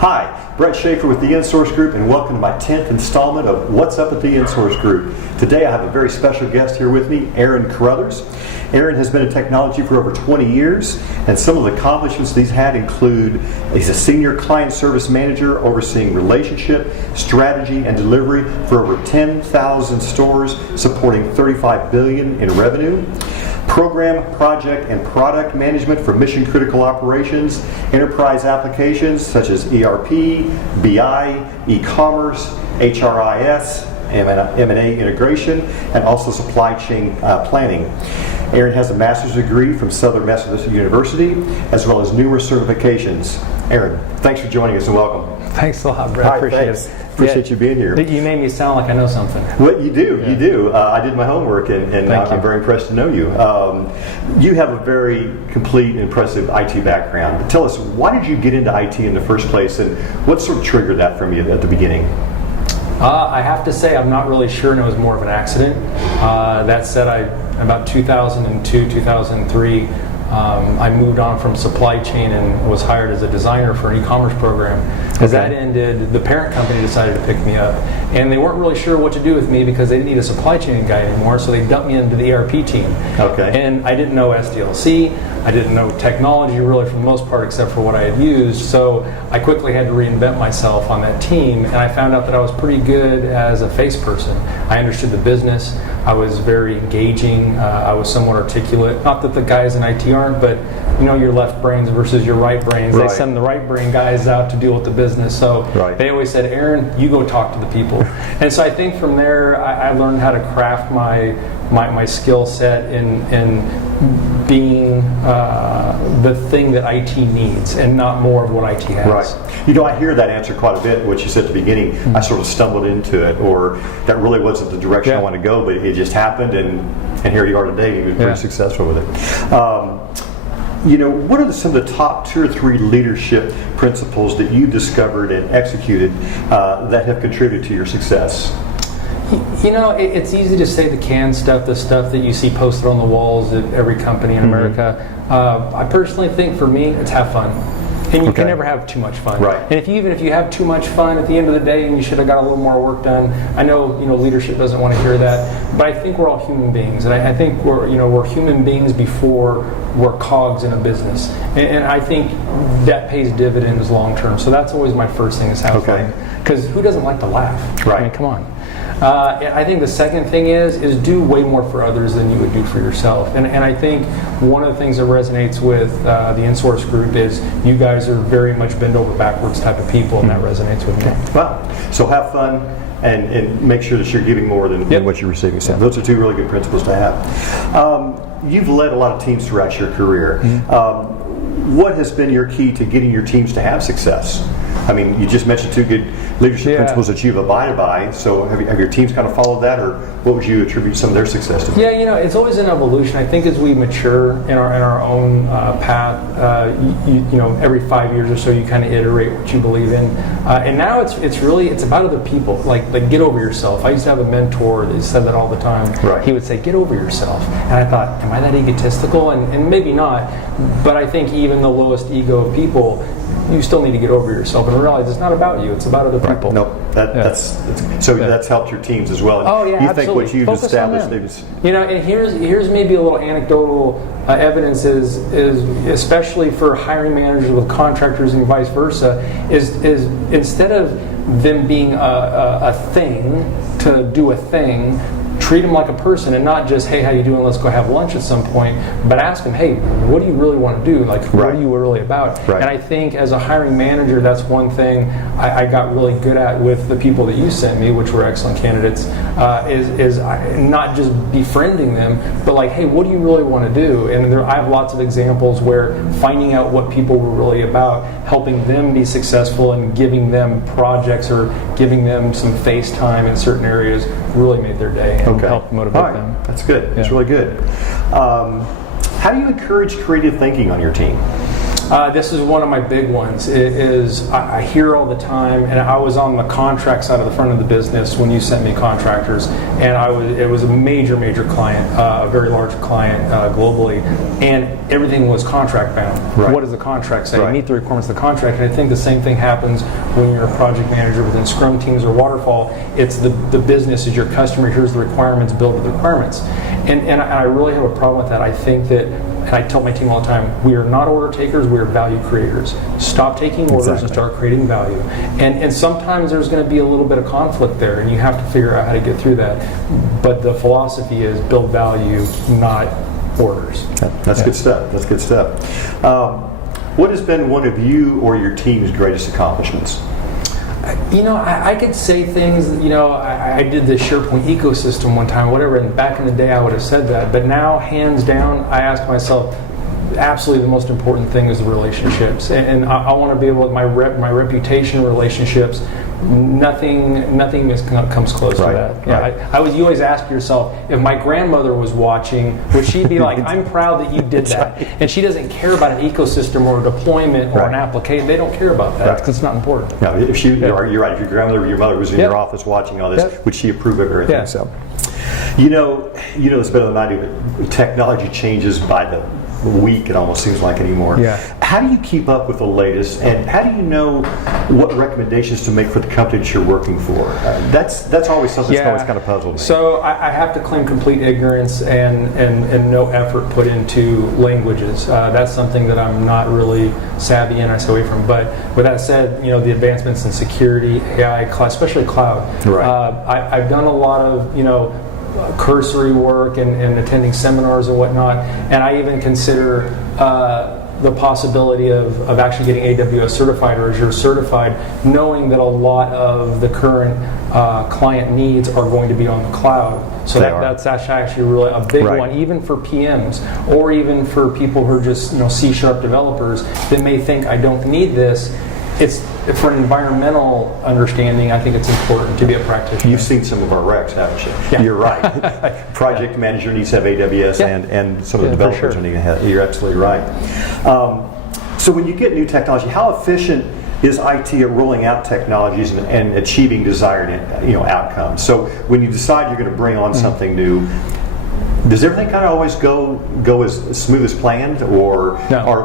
Hi, Brett Schaefer with the InSource Group, and welcome to my 10th installment of What's Up at the InSource Group. Today I have a very special guest here with me, Aaron Crothers. Aaron has been in technology for over 20 years, and some of the accomplishments he's had include he's a senior client service manager overseeing relationship, strategy, and delivery for over 10,000 stores, supporting $35 billion in revenue. Program, project, and product management for mission-critical operations, enterprise applications such as ERP, BI, e-commerce, HRIS, M&A integration, and also supply chain planning. Aaron has a master's degree from Southern Methodist University, as well as numerous certifications. Aaron, thanks for joining us and welcome. Thanks a lot, Brett. I appreciate it. Appreciate you being here. You made me sound like I know something. Well, you do. Yeah. You do. I did my homework, and I'm very impressed to know you. You have a very complete and impressive IT background. But tell us, why did you get into IT in the first place, and what sort of triggered that from you at the beginning? I have to say I'm not really sure, and it was more of an accident. That said, about 2002, 2003, I moved on from supply chain and was hired as a designer for an e-commerce program. As that ended, the parent company decided to pick me up, and they weren't really sure what to do with me because they didn't need a supply chain guy anymore, so they dumped me into the ERP team. And I didn't know SDLC, I didn't know technology really for the most part except for what I had used, so I quickly had to reinvent myself on that team, and I found out that I was pretty good as a face person. I understood the business, I was very engaging, I was somewhat articulate. Not that the guys in IT aren't, but you know, your left brains versus your right brains. They send the right brain guys out to deal with the business. So they always said, Aaron, you go talk to the people. And so I think from there, I learned how to craft my skill set in being the thing that IT needs and not more of what IT has. Right. You know, I hear that answer quite a bit, what you said at the beginning. I sort of stumbled into it, or that really wasn't the direction I want to go, but it just happened, and here you are today. You've been pretty successful with it. You know, what are some of the top 2 or 3 leadership principles that you discovered and executed that have contributed to your success? You know, it's easy to say the canned stuff, the stuff that you see posted on the walls at every company in America. I personally think for me, it's have fun. And you can never have too much fun. And even if you have too much fun, at the end of the day, and you should have got a little more work done. I know, leadership doesn't want to hear that, but I think we're all human beings, and I think we're human beings before we're cogs in a business, and I think that pays dividends long term. So that's always my first thing is have fun, because who doesn't like to laugh? I mean, come on. I think the second thing is do way more for others than you would do for yourself. And I think one of the things that resonates with the InSource Group is you guys are very much bend over backwards type of people, and that resonates with me. Wow. So have fun and make sure that you're giving more than what you're receiving. So those are 2 really good principles to have. You've led a lot of teams throughout your career. What has been your key to getting your teams to have success? I mean, you just mentioned 2 good leadership principles that you've abided by. So have your teams kind of followed that, or what would you attribute some of their success to? Yeah, it's always an evolution. I think as we mature in our own path, every 5 years or so, you kind of iterate what you believe in. And now it's about other people. Like get over yourself. I used to have a mentor that said that all the time. He would say, get over yourself. And I thought, am I that egotistical? And maybe not. But I think even the lowest ego of people, you still need to get over yourself and realize it's not about you; it's about other people. That's helped your teams as well. Oh yeah, you absolutely. think what you've established, and here's maybe a little anecdotal evidence is especially for hiring managers with contractors and vice versa is instead of them being a thing to do a thing, treat them like a person and not just, hey, how you doing? Let's go have lunch at some point. But ask them, hey, what do you really want to do? Like, what are you really about? And I think as a hiring manager, that's one thing I got really good at with the people that you sent me, which were excellent candidates, is not just befriending them, but like, hey, what do you really want to do? And I have lots of examples where finding out what people were really about, helping them be successful and giving them projects or giving them some face time in certain areas really made their day. Help motivate them. That's good. That's really good. How do you encourage creative thinking on your team? This is one of my big ones. I hear all the time, and I was on the contract side of the front of the business when you sent me contractors, and it was a major client, a very large client globally, and everything was contract bound. Right. What does the contract say? Right. Meet the requirements of the contract, and I think the same thing happens when you're a project manager within Scrum teams or Waterfall. It's the business is your customer. Here's the requirements. Build with the requirements, and I really have a problem with that. I think that. And I tell my team all the time, we are not order takers, we are value creators. Stop taking orders and start creating value. And sometimes there's going to be a little bit of conflict there, and you have to figure out how to get through that. But the philosophy is build value, not orders. That's good stuff. That's good stuff. What has been one of you or your team's greatest accomplishments? I could say things, I did the SharePoint ecosystem one time, whatever, and back in the day I would have said that. But now, hands down, I ask myself, absolutely the most important thing is the relationships. And I want to be able to, my reputation, relationships, nothing comes close to that. Yeah, you always ask yourself, if my grandmother was watching, would she be like, I'm proud that you did that? And she doesn't care about an ecosystem or a deployment or an application. They don't care about that because it's not important. No, if you're right. If your grandmother or your mother was in your office watching all this, would she approve of everything? Yeah. So, it's better than I do, but technology changes by the week, it almost seems like anymore. Yeah. How do you keep up with the latest, and how do you know what recommendations to make for the company that you're working for? That's always something that's always kind of puzzled me. So I have to claim complete ignorance and no effort put into languages. That's something that I'm not really savvy in, I stay away from. But with that said, the advancements in security, AI, especially cloud. Right. I've done a lot of, cursory work and attending seminars and whatnot, and I even consider the possibility of actually getting AWS certified or Azure certified, knowing that a lot of the current client needs are going to be on the cloud. So that's actually really a big one, even for PMs or even for people who are just C# developers that may think I don't need this. It's for an environmental understanding. I think it's important to be a practitioner. You've seen some of our recs, haven't you? Yeah. You're right. Project manager needs to have AWS, and some of the developers need to have. You're absolutely right. So when you get new technology, how efficient is IT at rolling out technologies and achieving desired outcomes? So when you decide you're going to bring on something new, does everything kind of always go as smooth as planned, or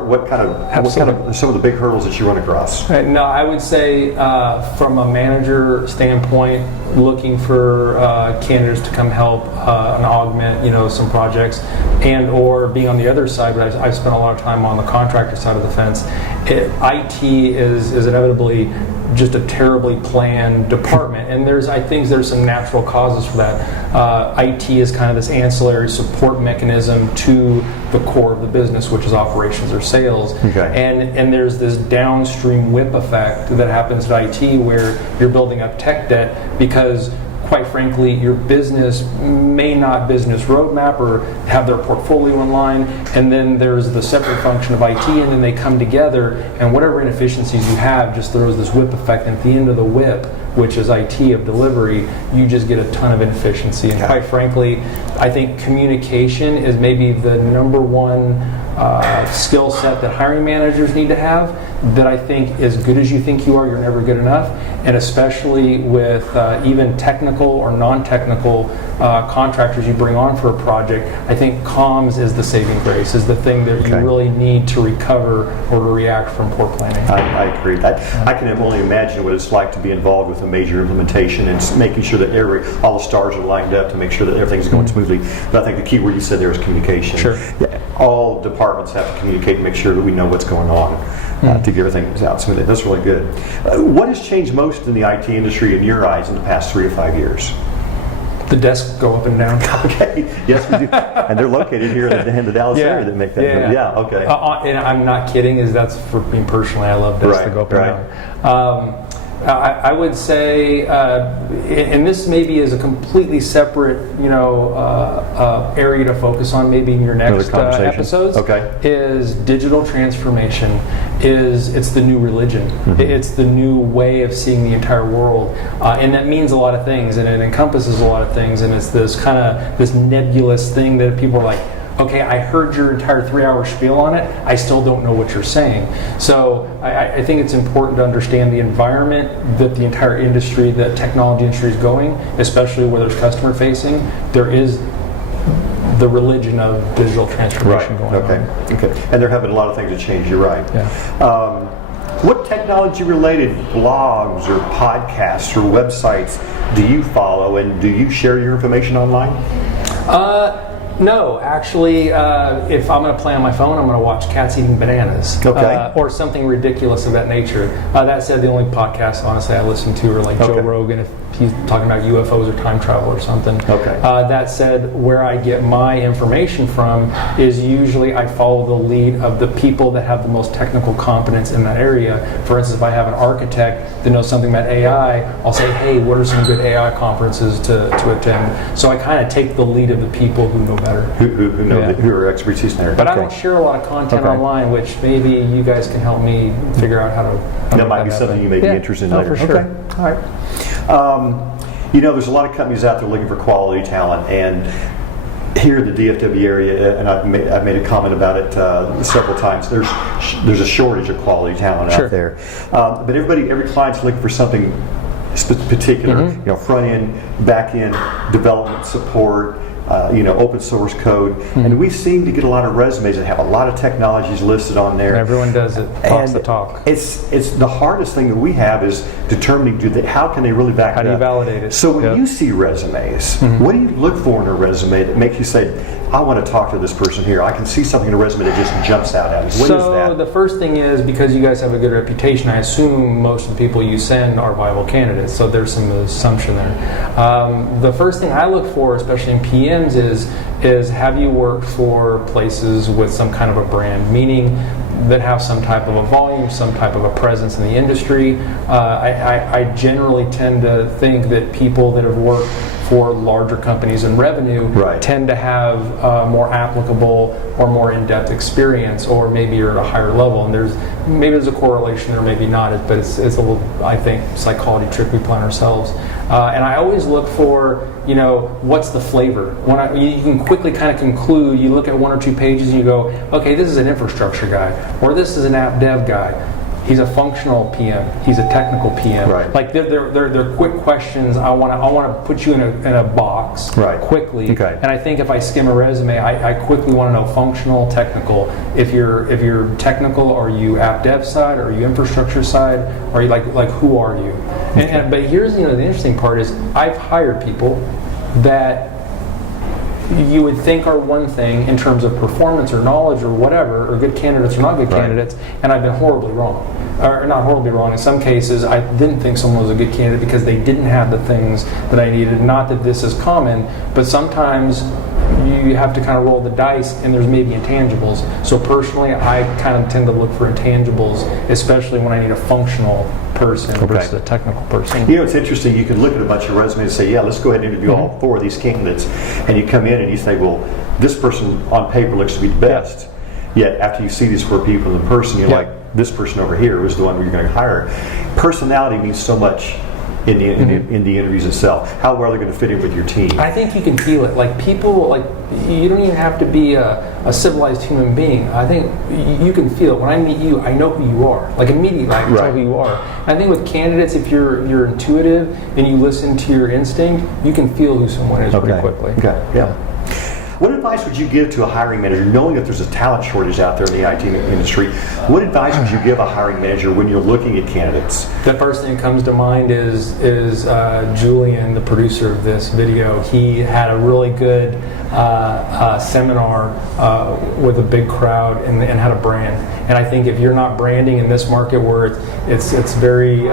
what kind of some of the big hurdles that you run across? No, I would say from a manager standpoint, looking for candidates to come help and augment some projects, and or being on the other side. But I've spent a lot of time on the contractor side of the fence. IT is inevitably just a terribly planned department, and I think there's some natural causes for that. IT is kind of this ancillary support mechanism to the core of the business, which is operations or sales. Okay. And there's this downstream whip effect that happens at IT where you're building up tech debt because, quite frankly, your business may not business roadmap or have their portfolio in line, and then there's the separate function of IT, and then they come together, and whatever inefficiencies you have just throws this whip effect, and at the end of the whip, which is IT of delivery, you just get a ton of inefficiency. And quite frankly, I think communication is maybe the number one skill set that hiring managers need to have, that I think as good as you think you are, you're never good enough. And especially with even technical or non-technical contractors you bring on for a project, I think comms is the saving grace, is the thing that you really need to recover or to react from poor planning. I agree. I can only imagine what it's like to be involved with a major implementation and making sure that all the stars are lined up to make sure that everything's going smoothly. But I think the key word you said there is communication. Sure. All departments have to communicate and make sure that we know what's going on to get everything out smoothly. That's really good. What has changed most in the IT industry in your eyes in the past 3 to 5 years? The desks go up and down. Okay. Yes, we do. And they're located here in the Dallas area that make that. Okay. And I'm not kidding. That's for me personally. I love desks to go up and down. I would say, and this maybe is a completely separate, area to focus on, maybe in your next episodes. Is digital transformation. It's the new religion. It's the new way of seeing the entire world, and that means a lot of things, and it encompasses a lot of things, and it's this kind of this nebulous thing that people are like, okay, I heard your entire 3-hour spiel on it, I still don't know what you're saying. So I think it's important to understand the environment that the entire industry, the technology industry is going, especially where there's customer facing. There is the religion of digital transformation going on. Okay. And they're having a lot of things to change, you're right. Yeah. What technology-related blogs or podcasts or websites do you follow, and do you share your information online? No, actually, if I'm going to play on my phone, I'm going to watch cats eating bananas, or something ridiculous of that nature. That said, the only podcasts, honestly, I listen to are like Joe Rogan, if he's talking about UFOs or time travel or something. That said, where I get my information from is usually I follow the lead of the people that have the most technical competence in that area. For instance, if I have an architect that knows something about AI, I'll say, hey, what are some good AI conferences to attend? So I kind of take the lead of the people who know better. Who are expertise there. But I don't share a lot of content online, which maybe you guys can help me figure out how to. That might be something you may be interested in later. For sure. All right. There's a lot of companies out there looking for quality talent, and here in the DFW area, and I've made a comment about it several times. There's a shortage of quality talent out there, but every client's looking for something particular. Front end, back end, development support. Open source code, and we seem to get a lot of resumes that have a lot of technologies listed on there. Everyone does it, talks the talk. It's the hardest thing that we have is determining how can they really back it up. How do you validate it? So when you see resumes, what do you look for in a resume that makes you say, I want to talk to this person here? I can see something in a resume that just jumps out at me. What is that? The first thing is, because you guys have a good reputation, I assume most of the people you send are viable candidates, so there's some assumption there. The first thing I look for, especially in PMs, is have you worked for places with some kind of a brand, meaning that have some type of a volume, some type of a presence in the industry. I generally tend to think that people that have worked for larger companies in revenue tend to have more applicable or more in-depth experience, or maybe you're at a higher level, and there's a correlation or maybe not, but it's a little, I think, psychology trick we play on ourselves. And I always look for, what's the flavor? You can quickly kind of conclude, you look at 1 or 2 pages and you go, okay, this is an infrastructure guy, or this is an app dev guy. He's a functional PM. He's a technical PM. Like they're quick questions. I want to put you in a box quickly. And I think if I skim a resume, I quickly want to know functional, technical. If you're technical, are you app dev side? Are you infrastructure side? Are you like who are you? But here's the interesting part is I've hired people that you would think are one thing in terms of performance or knowledge or whatever, or good candidates or not good candidates, and I've been horribly wrong. Or not horribly wrong. In some cases, I didn't think someone was a good candidate because they didn't have the things that I needed. Not that this is common, but sometimes you have to kind of roll the dice, and there's maybe intangibles. So personally, I kind of tend to look for intangibles, especially when I need a functional person versus a technical person. It's interesting. You can look at a bunch of resumes and say, yeah, let's go ahead and interview all 4 of these candidates. And you come in and you say, well, this person on paper looks to be the best. Yet after you see these 4 people in person, you're like, this person over here was the one you're going to hire. Personality means so much in the interviews itself. How well they're going to fit in with your team. I think you can feel it. Like people, you don't even have to be a civilized human being. I think you can feel it. When I meet you, I know who you are. Like immediately, I can tell who you are. I think with candidates, if you're intuitive and you listen to your instinct, you can feel who someone is pretty quickly. What advice would you give to a hiring manager, knowing that there's a talent shortage out there in the IT industry? What advice would you give a hiring manager when you're looking at candidates? The first thing that comes to mind is Julian, the producer of this video. He had a really good seminar with a big crowd and had a brand. And I think if you're not branding in this market where it's very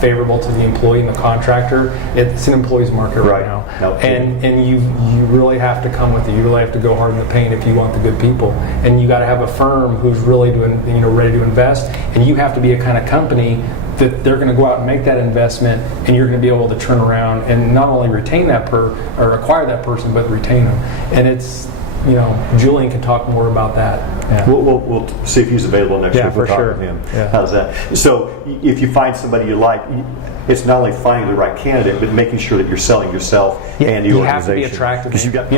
favorable to the employee and the contractor, it's an employee's market right now. And you really have to come with it. You really have to go hard in the paint if you want the good people. And you got to have a firm who's really ready to invest. And you have to be a kind of company that they're going to go out and make that investment, and you're going to be able to turn around and not only retain that or acquire that person, but retain them. And it's, Julian can talk more about that. Yeah. We'll see if he's available next week. We'll for talk sure. with him. Yeah. How's that? So if you find somebody you like, it's not only finding the right candidate, but making sure that you're selling yourself and the you organization. have to be attractive. Because you got,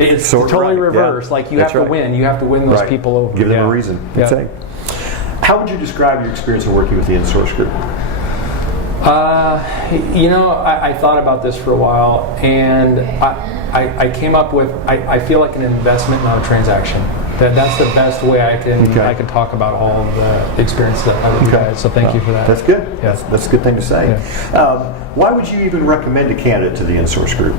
it's sort of totally right. reversed. Yeah. Like you That's have to right. win. You have to win those Right. people over. Give them a reason. Yeah. Okay. How would you describe your experience of working with the InSource Group? I thought about this for a while, and I came up with, I feel like an investment, not a transaction. That's the best way I can talk about all of the experience that I have with you guys. So thank you for that. That's good. Yeah. That's a good thing to say. Yeah. Why would you even recommend a candidate to the InSource Group?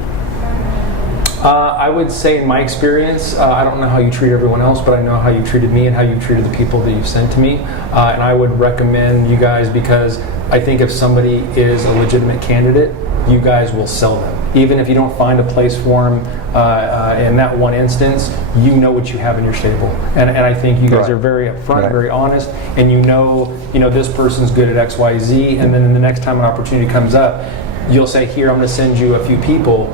I would say in my experience, I don't know how you treat everyone else, but I know how you treated me and how you treated the people that you've sent to me. And I would recommend you guys because I think if somebody is a legitimate candidate, you guys will sell them. Even if you don't find a place for them in that one instance, you know what you have in your stable. And I think you guys are very upfront, very honest, and you know this person's good at X, Y, Z, and then the next time an opportunity comes up, you'll say, here, I'm going to send you a few people.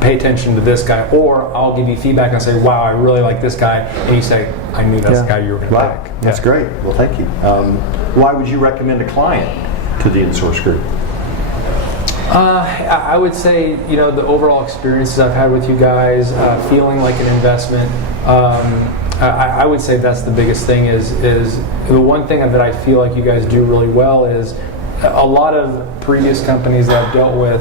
Pay attention to this guy, or I'll give you feedback and say, wow, I really like this guy, and you say, I knew that's the guy you were going to pick. That's great. Well, thank you. Why would you recommend a client to the InSource Group? I would say, the overall experiences I've had with you guys, feeling like an investment. I would say that's the biggest thing. Is the one thing that I feel like you guys do really well is a lot of previous companies that I've dealt with,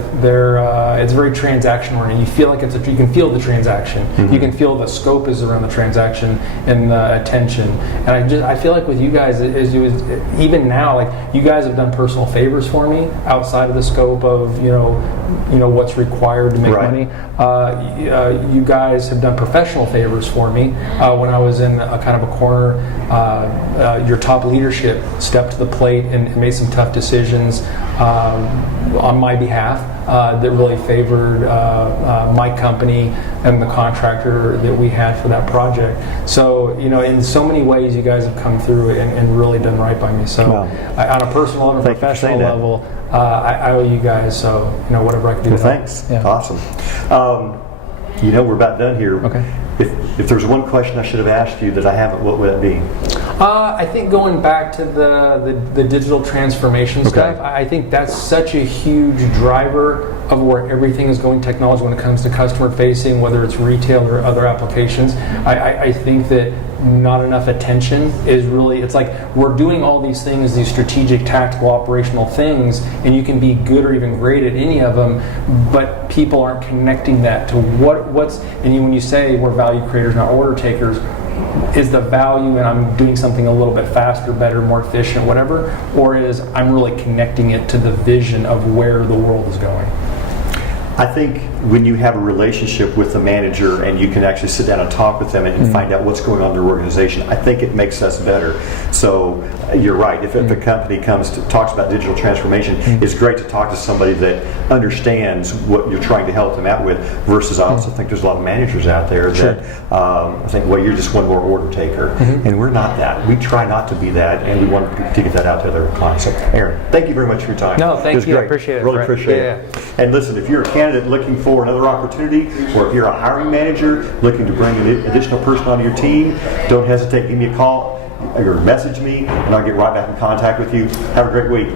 it's very transaction oriented. You feel like you can feel the transaction. Mm-hmm. You can feel the scope is around the transaction and the attention. And I feel like with you guys, even now, like you guys have done personal favors for me outside of the scope of what's required to make money. You guys have done professional favors for me when I was in a kind of a corner. Your top leadership stepped to the plate and made some tough decisions on my behalf that really favored my company and the contractor that we had for that project. So, in so many ways, you guys have come through and really done right by me. So, on a personal and professional level, I owe you guys. So, whatever I can do. Well, thanks. Yeah. Awesome. We're about done here. Okay. If there's one question I should have asked you that I haven't, what would it be? I think going back to the digital transformation stuff, I think that's such a huge driver of where everything is going technology when it comes to customer facing, whether it's retail or other applications. I think that not enough attention is really, it's like we're doing all these things, these strategic, tactical, operational things, and you can be good or even great at any of them, but people aren't connecting that to what's, and when you say we're value creators, not order takers, is the value and I'm doing something a little bit faster, better, more efficient, whatever, or is I'm really connecting it to the vision of where the world is going? I think when you have a relationship with the manager and you can actually sit down and talk with them and find out what's going on in their organization, I think it makes us better. So you're right. If the company talks about digital transformation, it's great to talk to somebody that understands what you're trying to help them out with, versus I also think there's a lot of managers out there that I think, well, you're just one more order taker. And we're not that. We try not to be that, and we want to get that out to other clients. So Aaron, thank you very much for your time. No, thank you. Great. I appreciate it. Really appreciate it. And listen, if you're a candidate looking for another opportunity, or if you're a hiring manager looking to bring an additional person onto your team, don't hesitate. Give me a call or message me, and I'll get right back in contact with you. Have a great week.